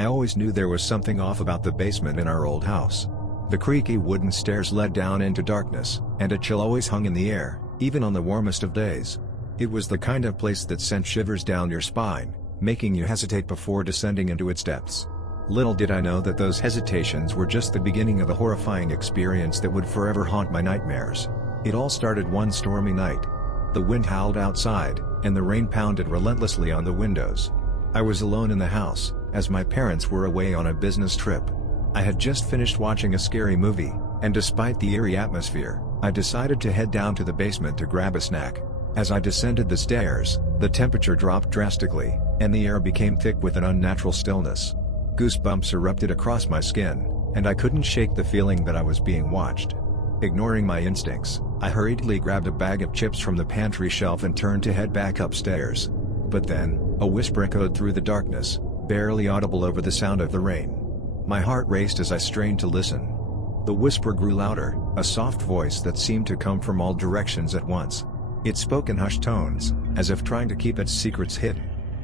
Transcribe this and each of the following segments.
I always knew there was something off about the basement in our old house. The creaky wooden stairs led down into darkness, and a chill always hung in the air, even on the warmest of days. It was the kind of place that sent shivers down your spine, making you hesitate before descending into its depths. Little did I know that those hesitations were just the beginning of a horrifying experience that would forever haunt my nightmares. It all started one stormy night. The wind howled outside, and the rain pounded relentlessly on the windows. I was alone in the house, as my parents were away on a business trip. I had just finished watching a scary movie, and despite the eerie atmosphere, I decided to head down to the basement to grab a snack. As I descended the stairs, the temperature dropped drastically, and the air became thick with an unnatural stillness. Goosebumps erupted across my skin, and I couldn't shake the feeling that I was being watched. Ignoring my instincts, I hurriedly grabbed a bag of chips from the pantry shelf and turned to head back upstairs. But then, a whisper echoed through the darkness, barely audible over the sound of the rain. My heart raced as I strained to listen. The whisper grew louder, a soft voice that seemed to come from all directions at once. It spoke in hushed tones, as if trying to keep its secrets hidden.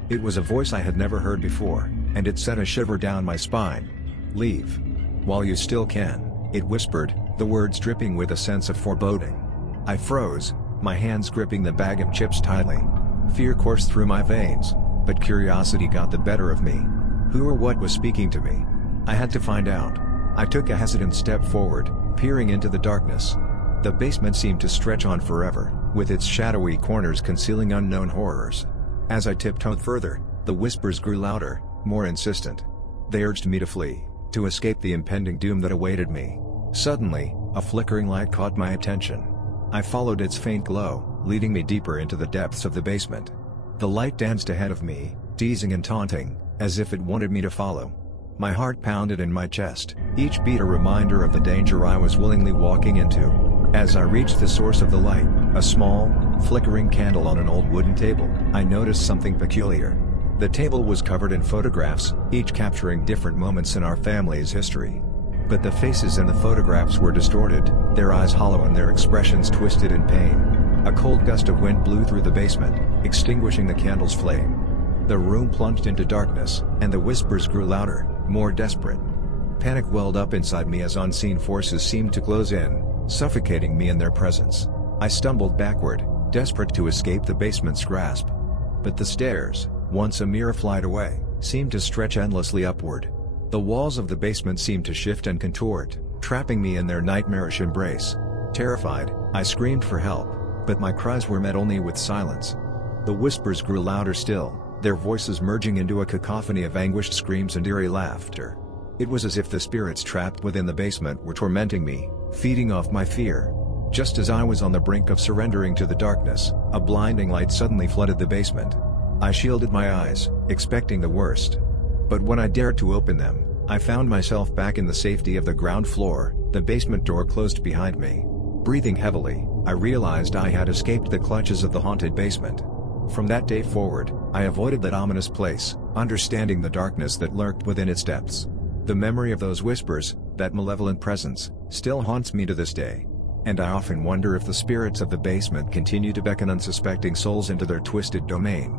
It was a voice I had never heard before, and it sent a shiver down my spine. "Leave. While you still can," it whispered, the words dripping with a sense of foreboding. I froze, my hands gripping the bag of chips tightly. Fear coursed through my veins, but curiosity got the better of me. Who or what was speaking to me? I had to find out. I took a hesitant step forward, peering into the darkness. The basement seemed to stretch on forever, with its shadowy corners concealing unknown horrors. As I tiptoed further, the whispers grew louder, more insistent. They urged me to flee, to escape the impending doom that awaited me. Suddenly, a flickering light caught my attention. I followed its faint glow, leading me deeper into the depths of the basement. The light danced ahead of me, teasing and taunting, as if it wanted me to follow. My heart pounded in my chest, each beat a reminder of the danger I was willingly walking into. As I reached the source of the light, a small, flickering candle on an old wooden table, I noticed something peculiar. The table was covered in photographs, each capturing different moments in our family's history. But the faces in the photographs were distorted, their eyes hollow and their expressions twisted in pain. A cold gust of wind blew through the basement, extinguishing the candle's flame. The room plunged into darkness, and the whispers grew louder, more desperate. Panic welled up inside me as unseen forces seemed to close in, suffocating me in their presence. I stumbled backward, desperate to escape the basement's grasp. But the stairs, once a mere flight away, seemed to stretch endlessly upward. The walls of the basement seemed to shift and contort, trapping me in their nightmarish embrace. Terrified, I screamed for help, but my cries were met only with silence. The whispers grew louder still, their voices merging into a cacophony of anguished screams and eerie laughter. It was as if the spirits trapped within the basement were tormenting me, feeding off my fear. Just as I was on the brink of surrendering to the darkness, a blinding light suddenly flooded the basement. I shielded my eyes, expecting the worst. But when I dared to open them, I found myself back in the safety of the ground floor, the basement door closed behind me. Breathing heavily, I realized I had escaped the clutches of the haunted basement. From that day forward, I avoided that ominous place, understanding the darkness that lurked within its depths. The memory of those whispers, that malevolent presence, still haunts me to this day. And I often wonder if the spirits of the basement continue to beckon unsuspecting souls into their twisted domain.